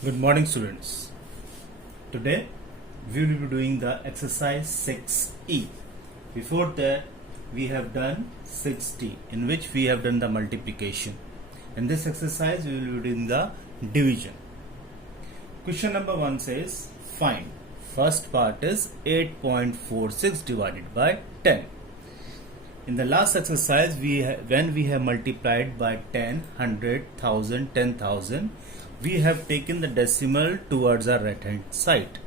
Good morning, students. Today we will be doing the exercise 6E. Before that, we have done 6D, in which we have done the multiplication. In this exercise, we will be doing the division. Question number 1 says, find. First part is 8.46 divided by 10. In the last exercise, when we have multiplied by 10, 100, 1000, 10,000, we have taken the decimal towards our right hand side.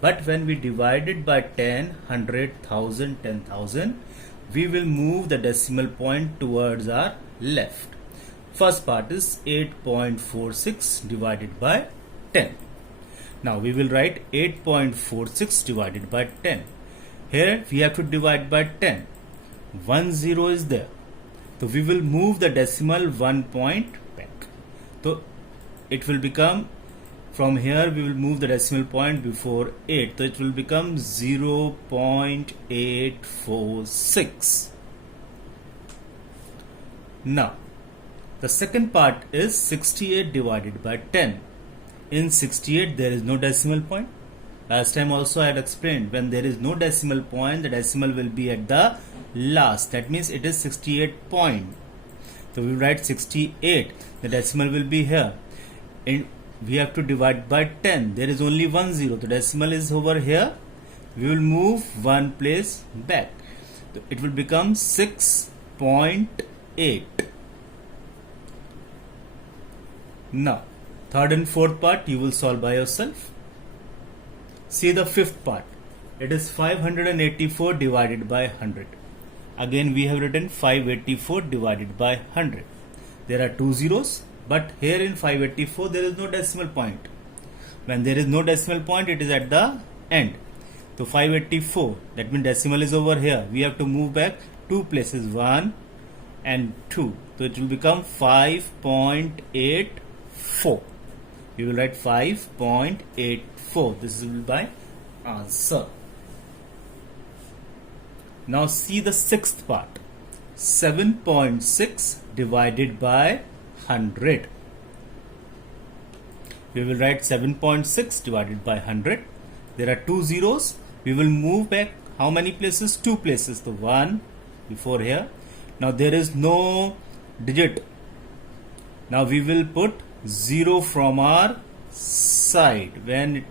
But when we divided by 10, 100, 1000, 10,000, we will move the decimal point towards our left. First part is 8.46 divided by 10. Now we will write 8.46 divided by 10. Here we have to divide by 10. 1 0 is there, so we will move the decimal 1 point back. So it will become, from here we will move the decimal point before 8, so it will become 0.846. Now the second part is 68 divided by 10. In 68 there is no decimal point. Last time also I had explained, when there is no decimal point, the decimal will be at the last. That means it is 68 point. So we will write 68. The decimal will be here. And we have to divide by 10. There is only 1 0. The decimal is over here. We will move one place back. So it will become 6.8. Now, third and fourth part you will solve by yourself. See the fifth part. It is 584 divided by 100. Again we have written 584 divided by 100. There are two zeros, but here in 584 there is no decimal point. When there is no decimal point, it is at the end. So 584, that means decimal is over here. We have to move back two places, 1 and 2. So it will become 5.84. We will write 5.84. This will be my answer. Now see the sixth part. 7.6 divided by 100. We will write 7.6 divided by 100. There are two zeros. We will move back how many places? Two places. The 1 before here. Now there is no digit. Now we will put 0 from our side. When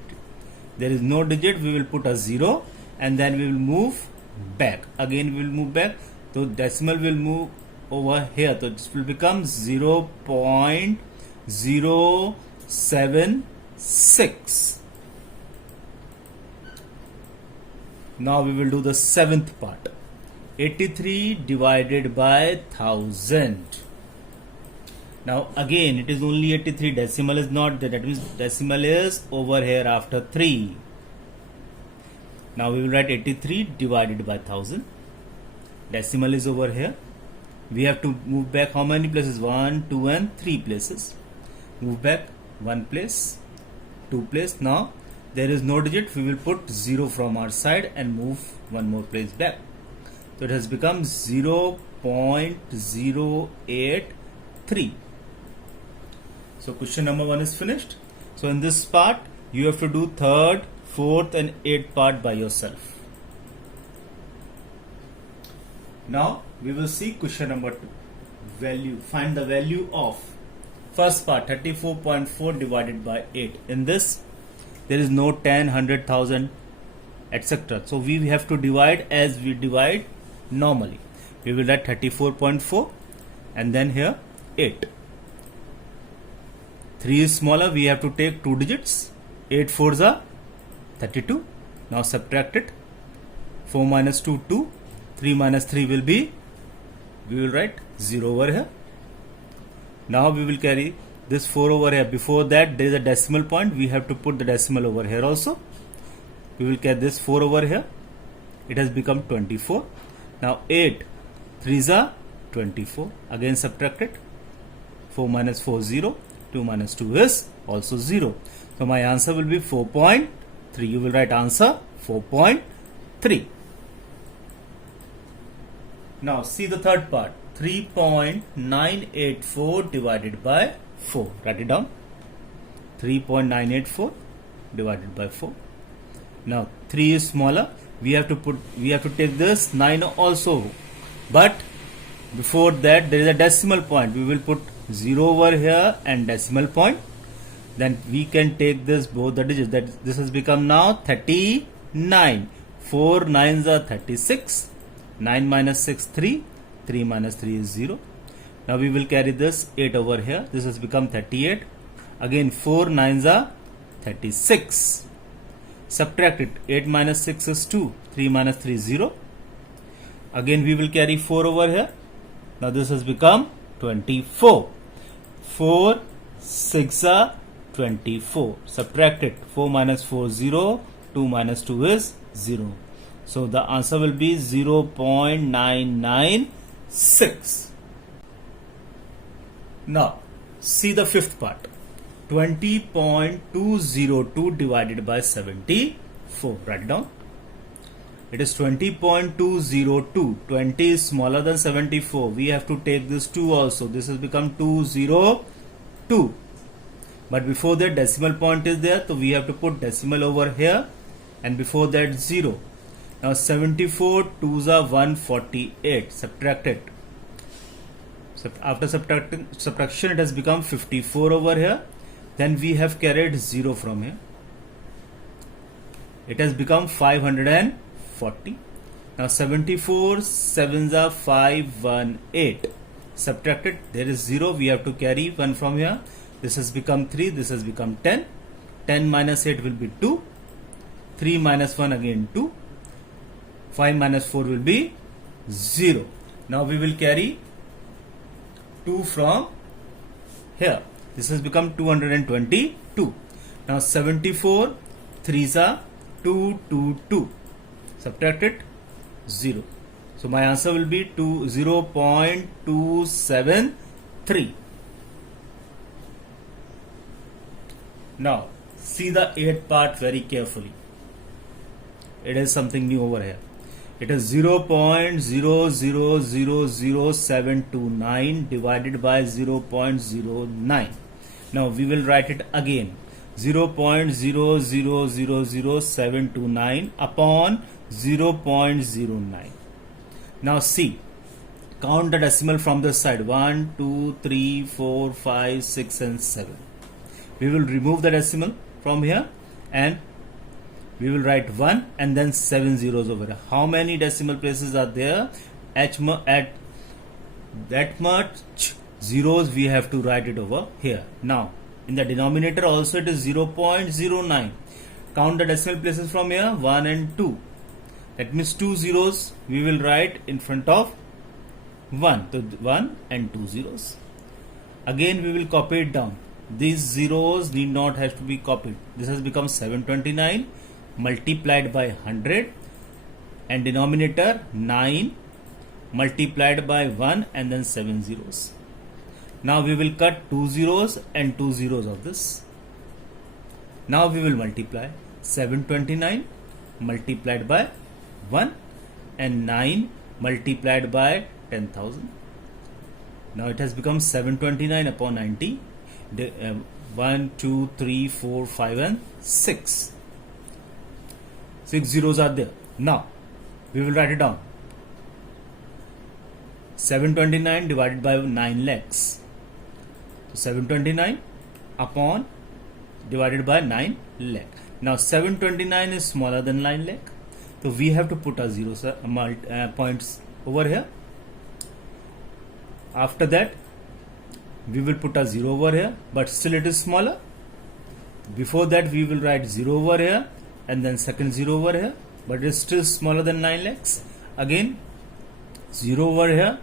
there is no digit, we will put a 0 and then we will move back. Again we will move back. So decimal will move over here. So this will become 0.076. Now we will do the seventh part. 83 divided by 1000. Now again it is only 83, decimal is not there, that means decimal is over here after 3. Now we will write 83 divided by 1000. Decimal is over here. We have to move back how many places? 1, 2 and 3 places. Move back one place, two place. Now there is no digit, we will put 0 from our side and move one more place back. So it has become 0.083. So question number 1 is finished. So in this part you have to do third, fourth and eighth part by yourself. Now we will see question number 2. Value. Find the value of first part, 34.4 divided by 8. In this there is no 10, 100, 1000 etc. So we have to divide as we divide normally. We will write 34.4 and then here 8. 3 is smaller, we have to take 2 digits. 8 4s are 32. Now subtract it. 4 minus 2, 2. 3 minus 3 will be, we will write 0 over here. Now we will carry this 4 over here. Before that there is a decimal point, we have to put the decimal over here also. We will carry this 4 over here. It has become 24. Now 8 3s are 24. Again subtract it. 4 minus 4 0. 2 minus 2 is also 0. So my answer will be 4.3. You will write answer 4.3. Now see the third part. 3.984 divided by 4. Write it down. 3.984 divided by 4. Now 3 is smaller. We have to take this 9 also, but before that there is a decimal point. We will put 0 over here and decimal point. Then we can take this both the digits. That this has become now 39. 4 9s are 36. 9 minus 6 3. 3 minus 3 is 0. Now we will carry this 8 over here. This has become 38. Again 4 9s are 36. Subtract it. 8 minus 6 is 2. 3 minus 3 is 0. Again we will carry 4 over here. Now this has become 24. 4 6 are 24. Subtract it. 4 minus 4 0. 2 minus 2 is 0. So the answer will be 0.996. Now see the fifth part. 20.202 divided by 74. Write it down. It is 20.202. 20 is smaller than 74. We have to take this 2 also. This has become 202. But before that decimal point is there, so we have to put decimal over here, and before that 0. Now 74 2s are 148. Subtract it. After subtraction it has become 54 over here. Then we have carried 0 from here. It has become 540. Now 74 7s are 518. Subtract it. There is 0. We have to carry 1 from here. This has become 3. This has become 10. 10 minus 8 will be 2. 3 minus 1 again 2. 5 minus 4 will be 0. Now we will carry 2 from here. This has become 222. Now 74 3s are 222. Subtract it. 0. So my answer will be 0.273. Now see the 8th part very carefully. It is something new over here. It is 0.0000729 divided by 0.09. Now we will write it again. 0.0000729 upon 0.09. Now see, count the decimal from the side. 1, 2, 3, 4, 5, 6 and 7. We will remove the decimal from here and we will write 1 and then 7 zeros over here. How many decimal places are there? At that much zeros we have to write it over here. Now in the denominator also it is 0.09. Count the decimal places from here. 1 and 2. That means 2 zeros we will write in front of 1. So 1 and 2 zeros. Again we will copy it down. These zeros need not have to be copied. This has become 729 multiplied by 100 and denominator 9 multiplied by 1 and then 7 zeros. Now we will cut 2 zeros and 2 zeros of this. Now we will multiply 729 multiplied by 1 and 9 multiplied by 10,000. Now it has become 729 upon 90. 1, 2, 3, 4, 5 and 6. 6 zeros are there. Now we will write it down. 729 divided by 9 lakhs. So 729 upon divided by 9 lakh. Now 729 is smaller than 9 lakh. So we have to put our zeros points over here. After that we will put a 0 over here, but still it is smaller. Before that we will write 0 over here and then second 0 over here, but it is still smaller than 9 lakhs. Again 0 over here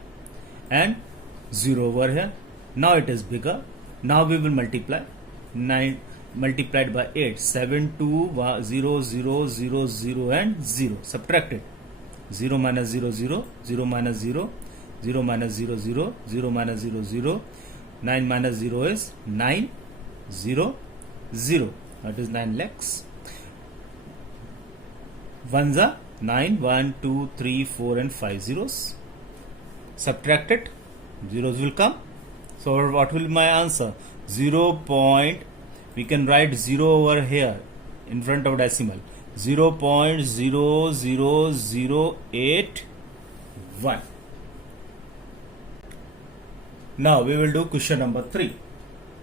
and 0 over here. Now it is bigger. Now we will multiply 9 multiplied by 8. 7, 2, 0, 0, 0, 0 and 0. Subtract it. 0 minus 0, 0, 0 minus 0, 0 minus 0, 0, 0 minus 0, 0. 9 minus 0 is 9, 0, 0. That is 9 lakhs. 1s are 9, 1, 2, 3, 4 and 5 zeros. Subtract it. Zeros will come. So what will be my answer? 0.2 we can write 0 over here in front of decimal. 0.00081. Now we will do question number 3.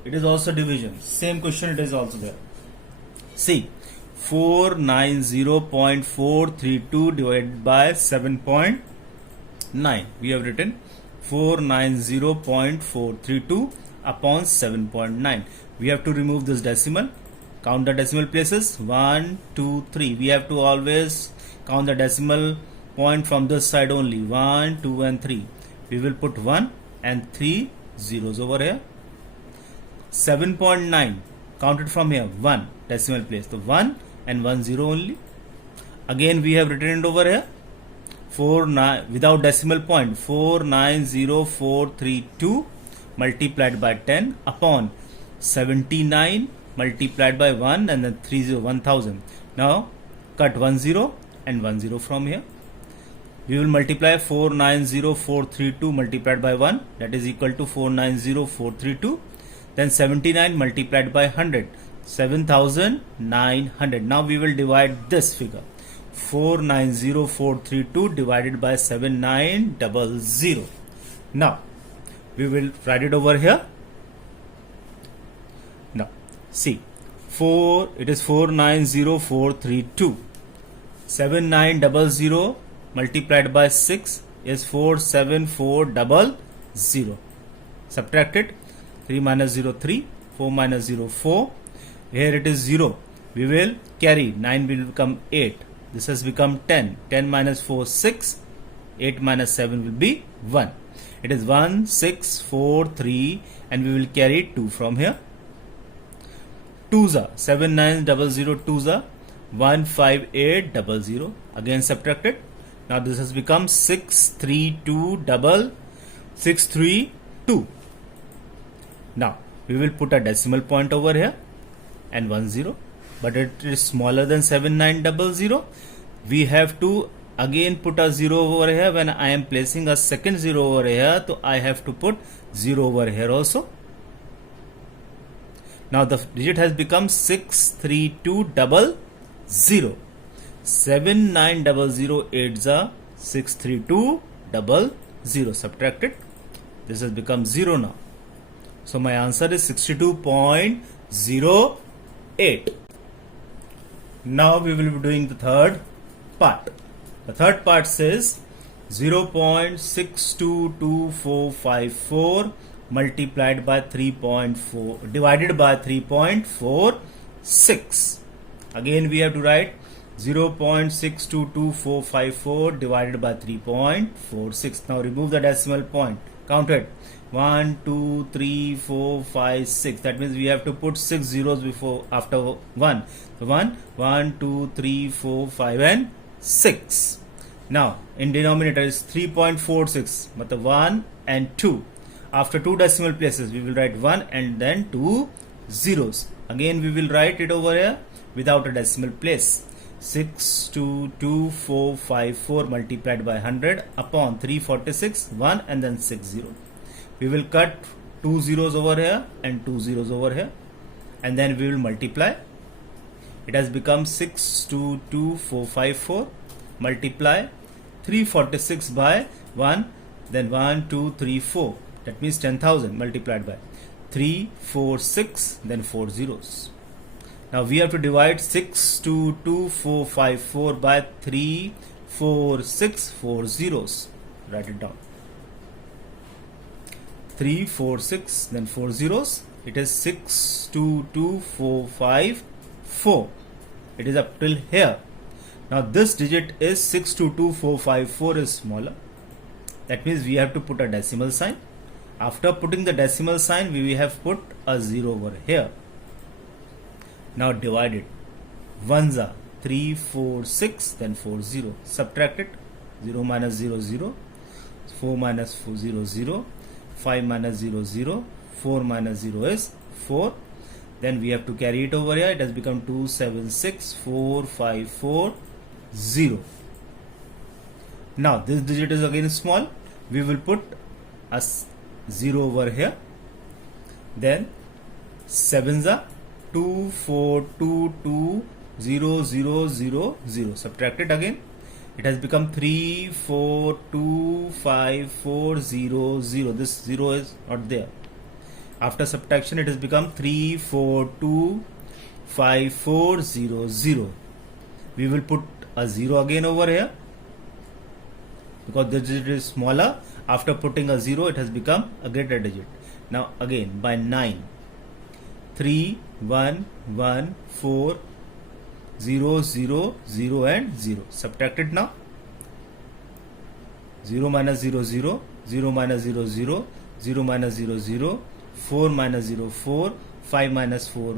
It is also division. Same question, it is also there. See, 490.432 divided by 7.9. We have written 490.432 upon 7.9. We have to remove this decimal. Count the decimal places. 1, 2, 3. We have to always count the decimal point from this side only. 1, 2 and 3. We will put 1 and 3 zeros over here. 7.9. Counted from here. 1 decimal place. So 1 and 1 0 only. Again we have written it over here. 49 without decimal point. 490,432 multiplied by 10 upon 79 multiplied by 1 and then 30 1000. Now cut 10 and 10 from here. We will multiply 490,432 multiplied by 1, that is equal to 490,432. Then 79 multiplied by 100, 7,900. Now we will divide this figure. 490,432 divided by 7900. Now we will write it over here. Now see, it is 490,432. 7900 multiplied by 6 is 47400. Subtract it. 3 minus 0 3, 4 minus 0 4. Here it is 0. We will carry. 9 will become 8. This has become 10. 10 minus 4 6. 8 minus 7 will be 1. It is 1643 and we will carry 2 from here. 2s are 7900 2s are 15800. Again subtract it. Now this has become 632. Now we will put a decimal point over here and 10, but it is smaller than 7900. We have to again put a 0 over here. When I am placing a second 0 over here, so I have to put 0 over here also. Now the digit has become 63200. 7900 are 63200. Subtract it. This has become 0 now. So my answer is 62.08. Now we will be doing the third part. The third part says 0.622454 multiplied by 3.4 divided by 3.46. Again we have to write 0.622454 divided by 3.46. Now remove the decimal point. Count it. 1, 2, 3, 4, 5, 6. That means we have to put 6 zeros before after 1. So 1, 2, 3, 4, 5 and 6. Now in denominator is 3.46. But 1 and 2. After 2 decimal places we will write 1 and then 2 zeros. Again we will write it over here without a decimal place. 622,454 multiplied by 100 upon 346, 1 and then 6 0. We will cut 2 zeros over here and 2 zeros over here and then we will multiply. It has become 622,454 multiply 346 by 1, then 1, 2, 3, 4. That means 10,000 multiplied by 3, 4, 6, then 4 zeros. Now we have to divide 622,454 by 3, 4, 6, 4 zeros. Write it down. 3, 4, 6, then 4 zeros. It is 622,454. It is up till here. Now this digit is 622,454 is smaller. That means we have to put a decimal sign. After putting the decimal sign, we have put a 0 over here. Now divide it. 1s are 3, 4, 6, then 4 0. Subtract it. 0 minus 0 0. 4 minus 4 0 0. 5 minus 0 0. 4 minus 0 is 4. Then we have to carry it over here. It has become 2, 7, 6, 4, 5, 4, 0. Now this digit is again small. We will put a 0 over here. Then 7s are 2422000. Subtract it again. It has become 3425400. This 0 is not there. After subtraction, it has become 3425400. We will put a 0 again over here because the digit is smaller. After putting a 0, it has become a greater digit. Now again by 9. 311400 and 0. Subtract it now. 0 minus 0 0, 0 minus 0 0, 0 minus 0 0, 4 minus 0 4, 5 minus 4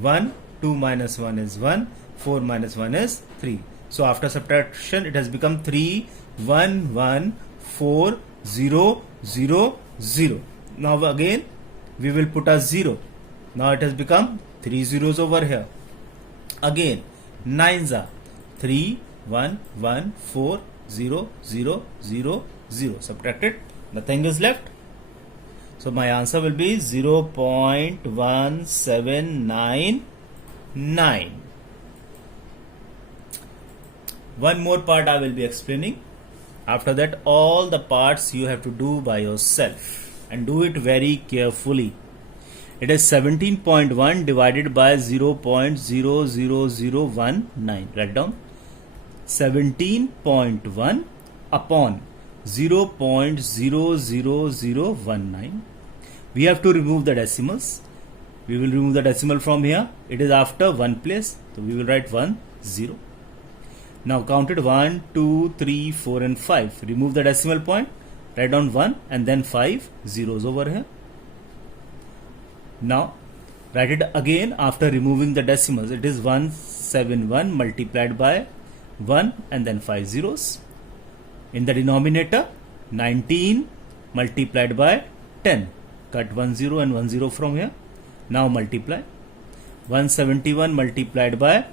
1, 2 minus 1 is 1, 4 minus 1 is 3. So after subtraction, it has become 311400. Now again we will put a 0. Now it has become 3 zeros over here. Again 9s are 31140000. Subtract it. Nothing is left. So my answer will be 0.1799. One more part I will be explaining. After that, all the parts you have to do by yourself and do it very carefully. It is 17.1 divided by 0.00019. Write down 17.1 upon 0.00019. We have to remove the decimals. We will remove the decimal from here. It is after one place, so we will write 1 0. Now count it 1, 2, 3, 4 and 5. Remove the decimal point. Write down 1 and then 5 zeros over here. Now write it again after removing the decimals. It is 171 multiplied by 1 and then 5 zeros. In the denominator, 19 multiplied by 10. Cut 1 0 and 1 0 from here. Now multiply. 171 multiplied by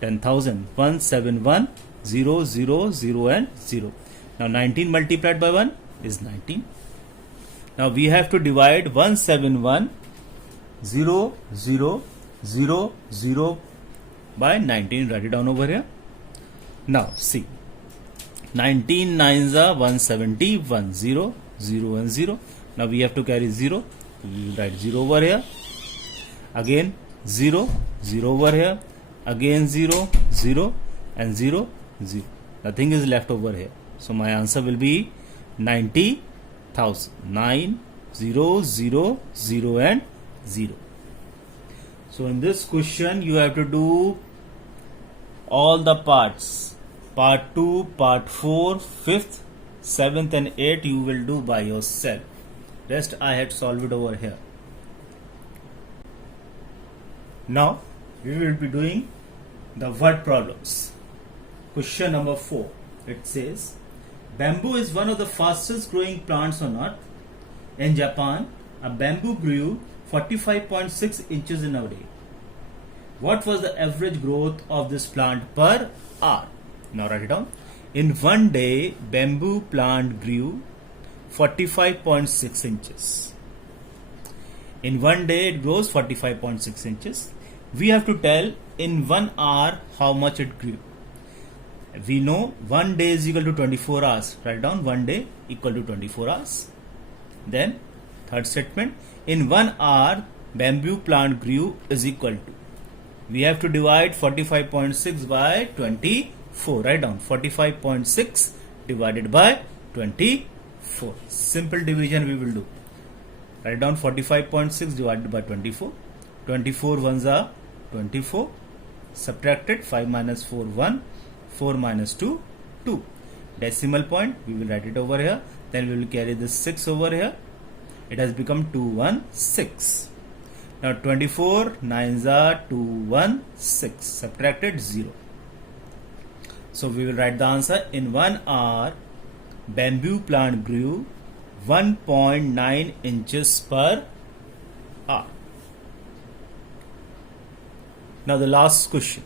10,000. 171 0 0 0 and 0. Now 19 multiplied by 1 is 19. Now we have to divide 171 0 0 0 0 by 19. Write it down over here. Now see, 19 nines are 170, 1 0 0 and 0. Now we have to carry 0. We will write 0 over here. Again 0 0 over here. Again 0 0 and 0 0. Nothing is left over here. So my answer will be 90,000. 9 0 0 0 and 0. So in this question you have to do all the parts. Part 2, part 4, 5th, 7th and 8th you will do by yourself. Rest I had solved it over here. Now we will be doing the word problems. Question number 4. It says, bamboo is one of the fastest growing plants on earth. In Japan, a bamboo grew 45.6 inches in a day. What was the average growth of this plant per hour? Now write it down. In one day, bamboo plant grew 45.6 inches. In one day, it grows 45.6 inches. We have to tell in 1 hour how much it grew. We know 1 day is equal to 24 hours. Write down 1 day equal to 24 hours. Then third statement, in 1 hour bamboo plant grew is equal to. We have to divide 45.6 by 24. Write down 45.6 divided by 24. Simple division we will do. Write down 45.6 divided by 24. 24 ones are 24. Subtracted 5 minus 4 1. 4 minus 2 2. Decimal point we will write it over here. Then we will carry this 6 over here. It has become 216. Now 24 9s are 216. Subtracted 0. So we will write the answer. In 1 hour bamboo plant grew 1.9 inches per hour. Now the last question.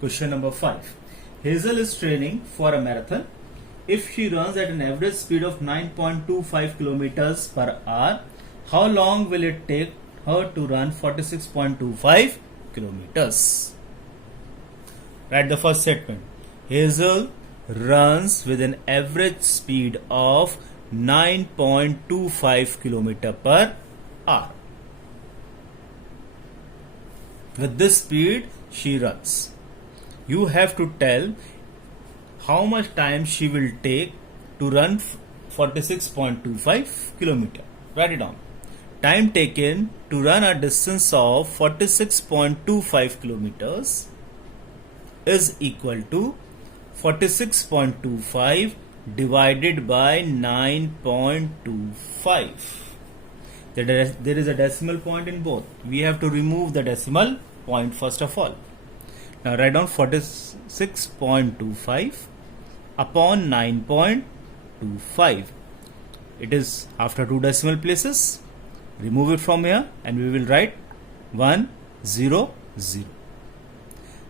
Question number 5. Hazel is training for a marathon. If she runs at an average speed of 9.25 kilometers per hour, how long will it take her to run 46.25 kilometers. Write the first statement. Hazel runs with an average speed of 9.25 kilometer per hour. With this speed she runs. You have to tell how much time she will take to run 46.25 kilometer. Write it down. Time taken to run a distance of 46.25 kilometers is equal to 46.25 divided by 9.25. There is a decimal point in both. We have to remove the decimal point first of all. Now write down 46.25 upon 9.25. It is after two decimal places. Remove it from here and we will write 100.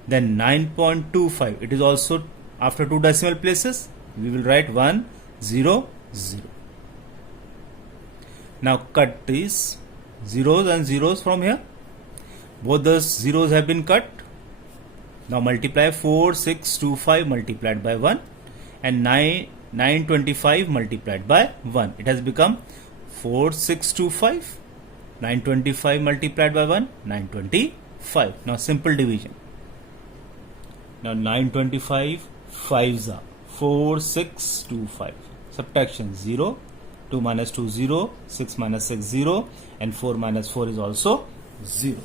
Then 9.25. It is also after two decimal places. We will write 100. Now cut these zeros and zeros from here. Both the zeros have been cut. Now multiply 4625 multiplied by 1 and 925 multiplied by 1. It has become 4625. 925 multiplied by 1, 925. Now simple division. Now 925 5s are 4625. Subtraction 0. 2 minus 2 0, 6 minus 6 0 and 4 minus 4 is also 0.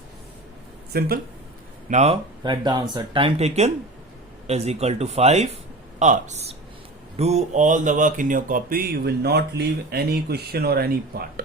Simple. Now write the answer. Time taken is equal to 5 hours. Do all the work in your copy. You will not leave any question or any part.